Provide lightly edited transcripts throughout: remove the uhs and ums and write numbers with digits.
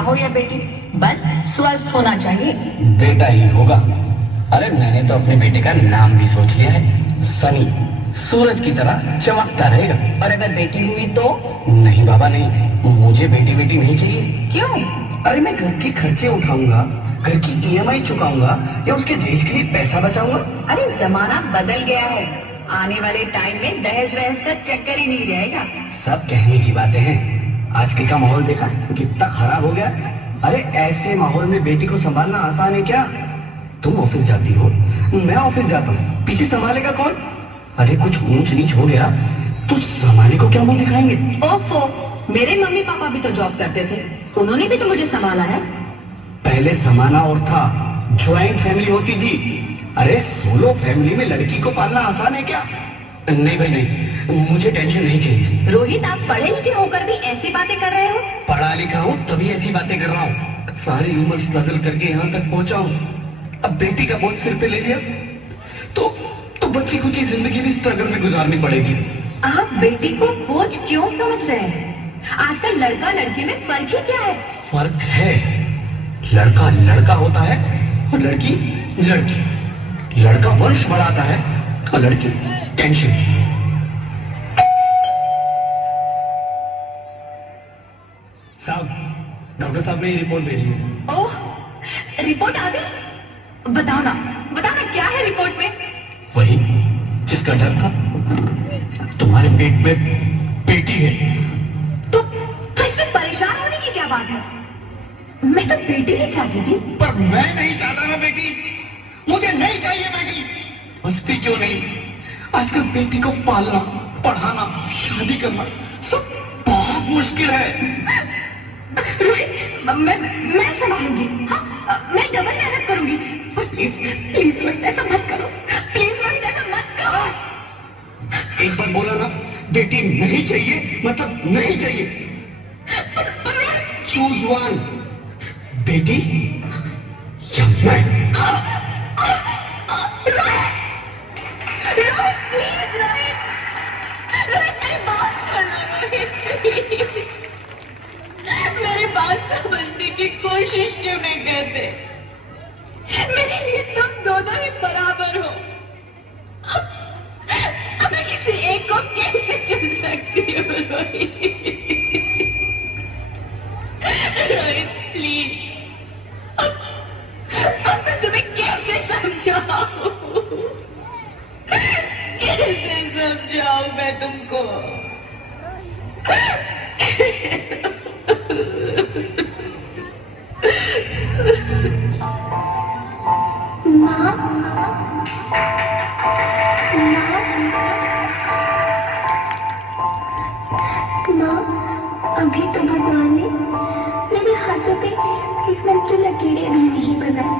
हो या बेटी, बस स्वस्थ होना चाहिए। बेटा ही होगा। अरे मैंने तो अपने बेटे का नाम भी सोच लिया है, सनी। सूरज की तरह चमकता रहेगा। और अगर बेटी हुई तो? नहीं बाबा नहीं, मुझे बेटी बेटी नहीं चाहिए। क्यों? अरे मैं घर के खर्चे उठाऊंगा, घर की ईएमआई चुकाऊंगा या उसके दहेज के लिए पैसा बचाऊंगा। अरे जमाना बदल गया है, आने वाले टाइम में दहेज वहेज का चक्कर ही नहीं रहेगा। सब कहने की बातें हैं, आजकल का माहौल देखा कितना खराब हो गया। अरे ऐसे माहौल में बेटी को संभालना आसान है क्या? तुम ऑफिस जाती हो, मैं ऑफिस जाता हूँ, पीछे संभालेगा कौन? अरे कुछ ऊंच नीच हो गया तो संभाले को क्या मुंह दिखाएंगे? ओफो, मेरे मम्मी पापा भी तो जॉब करते थे, उन्होंने भी तो मुझे संभाला है। पहले जमाना और था, ज्वाइंट फैमिली होती थी। अरे सोलो फैमिली में लड़की को पालना आसान है क्या? नहीं भाई नहीं, मुझे टेंशन नहीं चाहिए। रोहित, आप पढ़े लिखे होकर भी ऐसी बातें कर रहे हो? पढ़ा लिखा हूँ तभी ऐसी बातें कर रहा हूँ। सारी उम्र स्ट्रगल करके यहाँ तक पहुँचा हूँ, अब बेटी का बोझ सिर पे ले लिया तो बच्ची कुछ जिंदगी भी स्ट्रगल में गुजारनी पड़ेगी। आप बेटी को बोझ क्यों समझ रहे हैं? आजकल लड़का लड़की में फर्क ही क्या है? फर्क है, लड़का लड़का होता है और लड़की लड़की। लड़का वंश बढ़ाता है और लड़की टेंशन। साहब, डॉक्टर साहब ने ये रिपोर्ट भेजी है। ओह, रिपोर्ट आ गई? बताओ ना क्या है रिपोर्ट में? वही जिसका डर था, तुम्हारे पेट में बेटी है। तो इसमें परेशान होने की क्या बात है? मैं तो बेटी ही चाहती थी। पर मैं नहीं चाहता ना बेटी, मुझे नहीं चाहिए बेटी। हंसती क्यों नहीं? आजकल बेटी को पालना, पढ़ाना, शादी करना सब बहुत मुश्किल है। रोहित, मैं संभालूंगी। हाँ, मैं डबल मेहनत करूंगी। पर प्लीज प्लीज रोहित, ऐसा मत करो। प्लीज रोहित, ऐसा मत करो। एक बार बोला ना, बेटी नहीं चाहिए मतलब नहीं चाहिए। चूज वन, बेटी या मैं। मेरी बात समझने की कोशिश क्यों नहीं करते? मेरे लिए तुम दोनों ही बराबर हो। अब मैं किसी एक को कैसे चुन सकती हूँ रोहित? रोहित प्लीज, अब मैं तुम्हें कैसे समझाऊं? कैसे समझाऊं मैं तुमको? माँ, अभी तो भगवान ने मेरे हाथों पे किस्मत की लकीरें भी नहीं बनाई,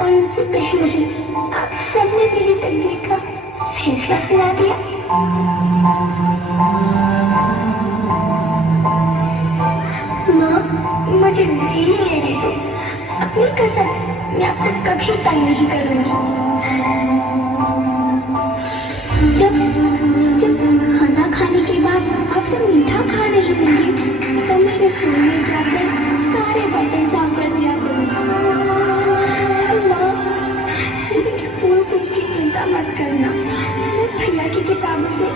और उनसे पहले ही आप सबने मेरी तकदीर का फैसला सुना दिया। माँ, मुझे जीने लेने दो। अपनी कसम, मैं आपको कभी तंग नहीं करूंगी। जब खाना खाने के बाद आपसे मीठा खा रही होंगी तो मेरे फोन में जाकर सारे बटन साफ कर दिया करूंगा। स्कूल फीस की चिंता मत करना, मैं भैया की किताबों से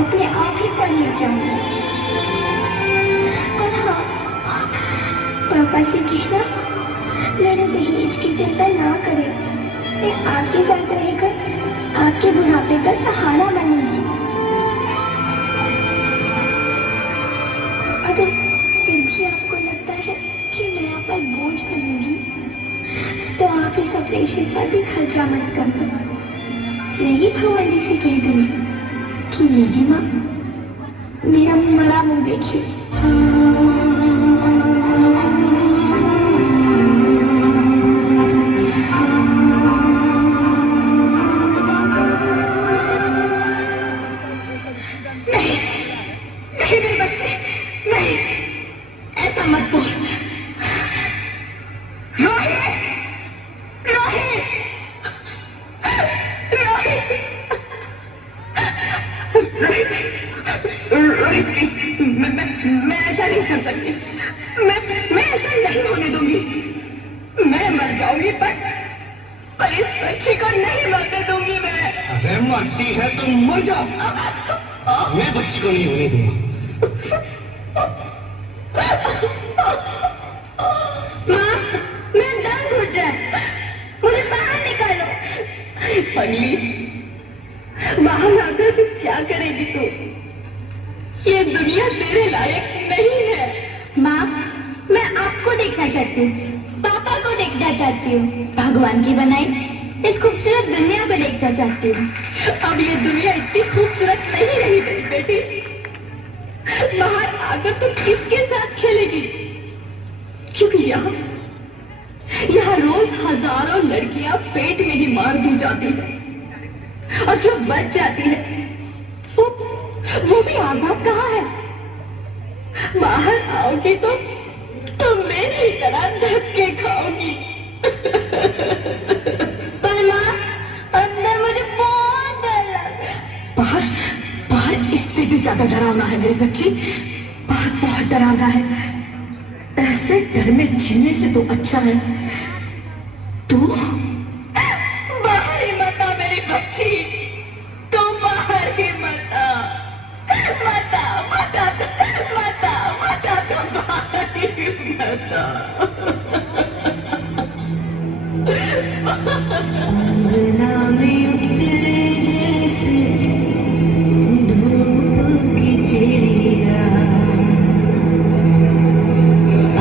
अपने आप ही पढ़ लिख जाऊंगी। और हाँ, पापा से कहना मेरे दहेज की चिंता ना करें, मैं आपके साथ रहकर आपके बुढ़ापे का सहारा बनूंगी। अगर फिर भी आपको लगता है कि मैं आप पर बोझ बनूंगी तो आप इस ऑपरेशन पर भी खर्चा मत करना। नहीं भगवान जी से कह दूंगी कि मेरी माँ मेरा मरा मुंह देखिए। मेरे बच्चे, नहीं, ऐसा मत बोल। रोहित, रोहित, रोहित, रोहित प्लीज, मैं ऐसा नहीं कर सकती। मैं ऐसा नहीं होने दूंगी। मैं मर जाऊंगी पर इस बच्ची को नहीं मरने दूंगी मैं। अरे मरती है तो मर जा। मैं बच्ची को नहीं होने दूंगा। माँ, मैं दम घुट रहा है, मुझे बाहर निकालो। अरे पगली, बाहर आकर भी क्या करेगी तू? ये दुनिया तेरे लायक नहीं है। माँ, मैं आपको देखना चाहती हूँ, पापा को देखना चाहती हूँ, भगवान की बनाई इस खूबसूरत दुनिया को देखना चाहती हूँ। अब ये दुनिया इतनी खूबसूरत नहीं रही मेरी बेटी। बाहर आकर तुम किसके साथ खेलेगी? क्योंकि यहाँ रोज हजारों लड़कियां पेट में ही मार दी जाती है और जो बच जाती है वो भी आजाद कहाँ है? बाहर आओगी तो मेरी तरह धक्के खाओगी। पर माँ, अंदर मुझे बहुत डर लगता है। बाहर इससे भी ज्यादा डरावना है मेरी बच्ची। बाहर बहुत डरावना है। ऐसे डर में जीने से तो अच्छा है तू बाहर ही मत आ मेरी बच्ची। तू बाहर ही मत आ, मत आ, मत आ, मत आ, मत आ, तू बाहर ही मत आ। अंगना में उतरे जैसे धूप की चिड़िया,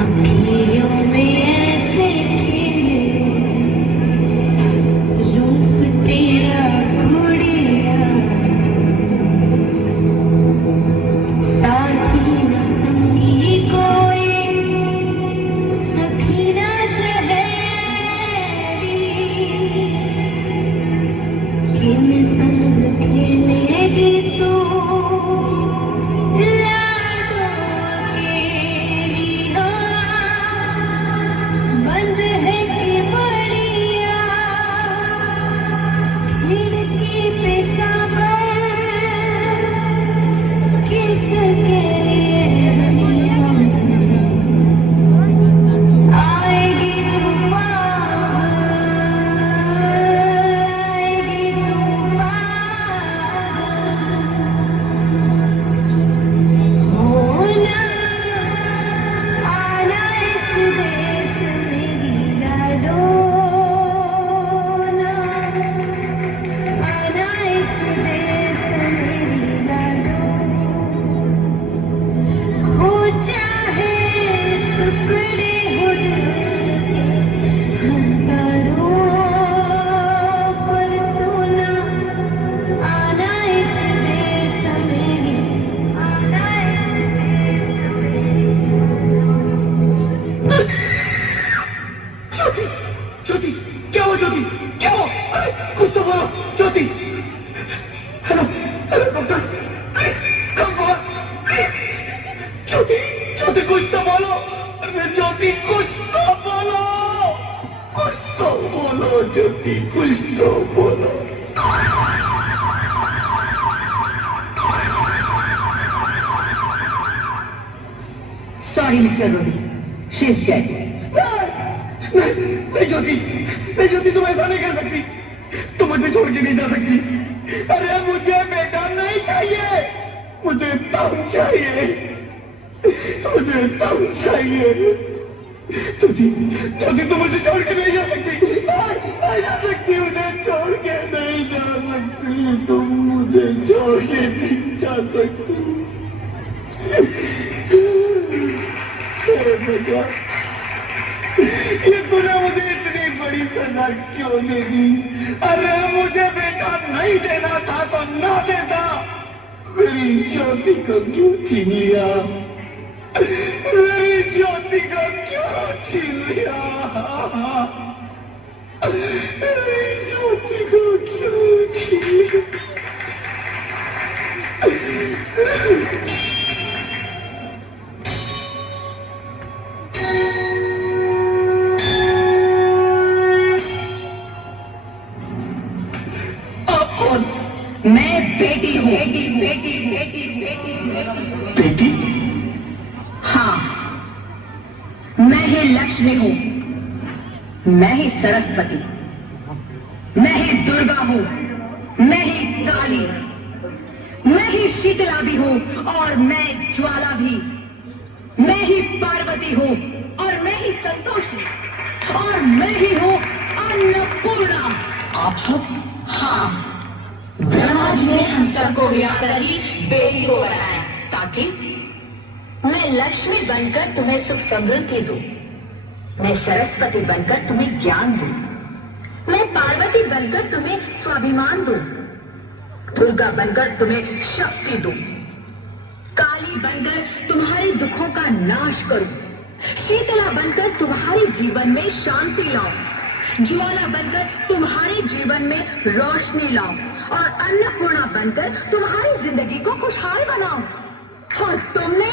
अखियों में ऐसे खिले रूप तेरा घोड़िया, साथी न संगी कोई, सखी न सहेली, किन संग खेलेगी तू लाडो अकेली। बंद है कि बढ़िया खिड़की पे सागर, किसके लिए आएगी तू पागल, आएगी तू पागल। होना आना इस देश मेरी लाडो, आना इस देश मेरी लाडो। हो चाहे टुकड़े हो हजारों, पर तू ना आना इस देश मेरी, आना इस देश मेरी। ज्योति, ज्योति, क्या हुआ ज्योति? क्या हुआ? अरे कुछ तो बोलो Jyoti. Hello, hello doctor, please come for us, please. Jyoti, Jyoti कुछ तो बोलो। अरे ज्योति कुछ तो बोलो, कुछ तो बोलो ज्योति, कुछ तो बोलो। Sorry, Mr. Rudy. She's dead. नहीं ज्योति, नहीं ज्योति, तुम ऐसा नहीं कर सकती। तुम मुझे छोड़ के नहीं जा सकती। अरे मुझे बेटा नहीं चाहिए, मुझे तम चाहिए, मुझे तम चाहिए। ज्योति, ज्योति तुम मुझे छोड़ के नहीं जा सकती, नहीं जा सकती, मुझे छोड़ के नहीं जा सकती, तुम मुझे छोड़ के नहीं जा सकती। भगवान, ये तूने मुझे इतनी बड़ी सजा क्यों दे दी? अरे मुझे बेटा नहीं देना था तो ना देता, मेरी ज्योति को क्यों छीन लिया? मेरी ज्योति को क्यों छीन लिया? मेरी ज्योति को क्यों छीन लिया? मैं बेटी हूँ। बेटी? हाँ, मैं ही लक्ष्मी हूं, मैं ही सरस्वती, मैं ही दुर्गा हूं, मैं ही काली, मैं ही शीतला भी हूं और मैं ज्वाला भी, मैं ही पार्वती हूं और मैं ही संतोषी और मैं ही हूं अन्नपूर्णा। आप सब? हाँ, ब्रह्मा जी ने हम सबको मिलाकर ही बेटी को बनाया ताकि मैं लक्ष्मी बनकर तुम्हें सुख समृद्धि दूं, मैं सरस्वती बनकर तुम्हें ज्ञान दूं, मैं पार्वती बनकर तुम्हें स्वाभिमान दूं, दुर्गा बनकर तुम्हें शक्ति दूं, काली बनकर तुम्हारे दुखों का नाश करूं, शीतला बनकर तुम्हारे जीवन में शांति लाऊं, ज्वाला बनकर तुम्हारे जीवन में रोशनी लाऊं और अन्नपूर्णा बनकर तुम्हारी जिंदगी को खुशहाल बनाऊं। और तुमने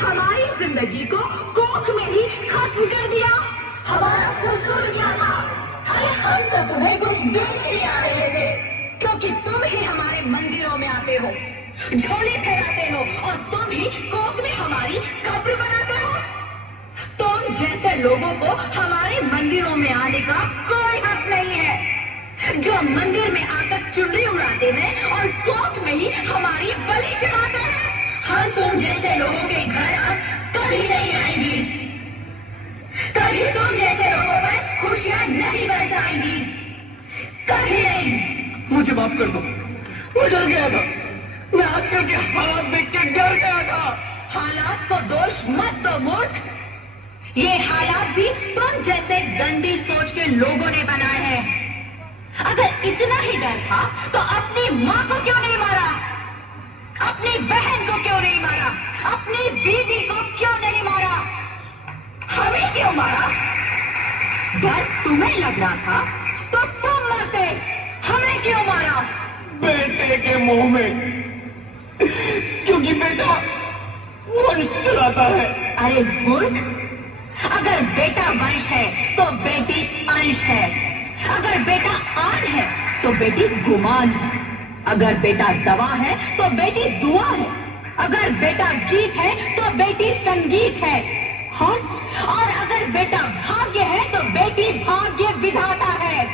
हमारी जिंदगी को कोख में ही खत्म कर दिया। हमारा कसूर क्या था? अरे हम तो तुम्हें कुछ देने भी आ रहे थे, क्योंकि तुम ही हमारे मंदिरों में आते हो, झोली फैलाते हो और तुम ही कोख में हमारी कब्र बनाते हो। तुम जैसे लोगों को हमारे मंदिरों में आने का कोई हक नहीं है, जो मंदिर में आकर चुनरी उड़ाते हैं और कोख में ही हमारी बलि चढ़ाते हैं। हम तुम जैसे लोगों के घर अब कभी नहीं आएंगी, कभी तुम जैसे लोगों पर खुशियां नहीं बरसाएंगी, कभी नहीं। मुझे माफ कर दो, मैं डर गया था, मैं आजकल के हालात देख के डर गया था। हालात को दोष मत दो मूर्ख, ये हालात भी तुम जैसे गंदी सोच के लोगों ने बनाए हैं। अगर इतना ही डर था तो अपनी माँ को क्यों नहीं मारा, अपनी बहन को क्यों नहीं मारा, अपनी बीवी को क्यों नहीं मारा, हमें क्यों मारा? डर तुम्हें लग रहा था तो तुम मरते, हमें क्यों मारा? बेटे के मुंह में, क्योंकि बेटा वंश चलाता है। अरे मूर्ख, अगर बेटा वंश है तो बेटी अंश है, अगर बेटा आन है तो बेटी गुमान है, अगर बेटा दवा है तो बेटी दुआ है, अगर बेटा गीत है तो बेटी संगीत है, और अगर बेटा भाग्य है तो बेटी भाग्य विधाता है।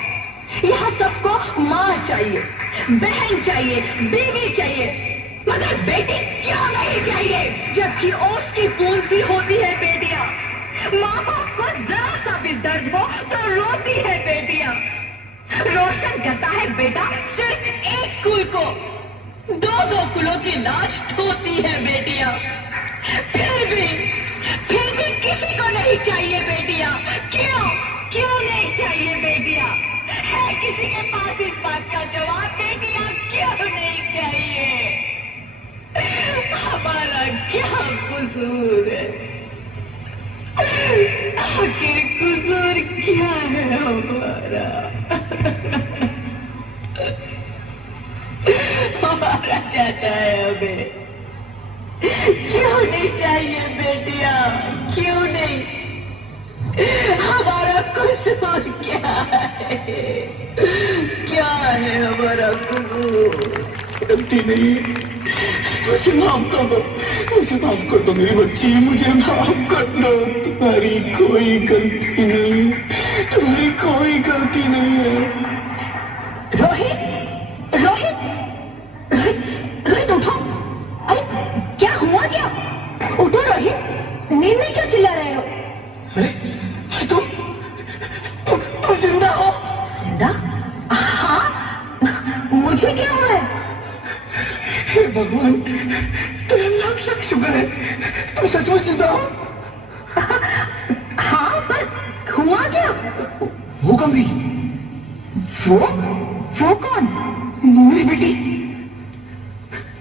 यह सबको माँ चाहिए, बहन चाहिए, बीवी चाहिए, मगर बेटी क्यों नहीं चाहिए? जबकि ओस की फूल सी होती है बेटियां, माँ बाप को जरा सा भी दर्द हो तो रोती है बेटियां, रोशन करता है बेटा सिर्फ एक कुल को, दो दो कुलों की लाज ढोती है बेटियां। फिर भी किसी को नहीं चाहिए बेटियां। क्यों नहीं चाहिए बेटियां? है किसी के पास इस बात का जवाब? बेटियां क्यों नहीं चाहिए? हमारा क्या कसूर है? आखिर कसूर क्या है हमारा? हमारा चाहता है हमें, क्यों नहीं चाहिए बेटियां? क्यों नहीं? हमारा कसूर क्या है? क्या है हमारा कसूर? गलती नहीं, मुझे माफ कर दो, मुझे माफ कर दो मेरी बच्ची, मुझे माफ कर दो। तुम्हारी कोई गलती नहीं, तुम्हारी कोई गलती नहीं है। रोहित, रोहित, रोहित, रोहित उठो। अरे क्या हुआ क्या? उठो रोहित, नींद में क्यों चिल्ला रहे हो? अरे तुम जिंदा हो? जिंदा? हाँ, मुझे क्या हुआ है? हे भगवान, तेरा लाख लाख शुक्र है, तुम सचमुच जिंदा हो। हाँ, पर हुआ क्या? वो कौन थी? वो कौन? मेरी बेटी,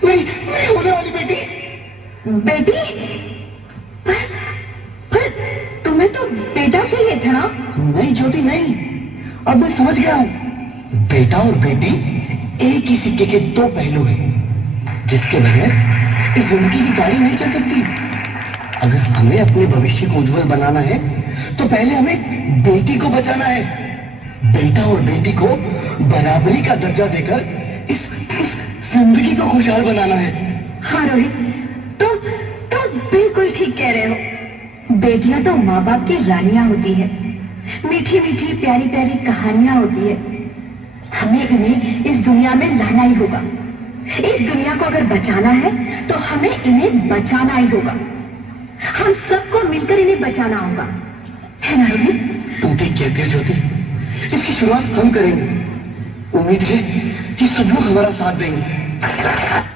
मेरी होने वाली बेटी। बेटी? पर तुम्हें तो बेटा चाहिए था ना? नहीं ज्योति नहीं, अब मैं समझ गया हूँ। बेटा और बेटी एक ही सिक्के के दो पहलू हैं, जिसके बगैर इस जिंदगी की गाड़ी नहीं चल सकती। अगर हमें अपने भविष्य को उज्जवल बनाना है तो पहले हमें बेटी को बचाना है। बेटा और बेटी को बराबरी का दर्जा देकर इस जिंदगी को खुशहाल बनाना है। हाँ रोहित, तुम बिल्कुल ठीक कह रहे हो। बेटियां तो माँ बाप की रानियां होती है, मीठी मीठी प्यारी प्यारी कहानियां होती है। हमें इन्हें इस दुनिया में लाना ही होगा। इस दुनिया को अगर बचाना है तो हमें इन्हें बचाना ही होगा। हम सबको मिलकर इन्हें बचाना होगा, है ना रोहित? तुम ठीक कहती हो ज्योति, इसकी शुरुआत हम करेंगे। उम्मीद है कि सब लोग हमारा साथ देंगे।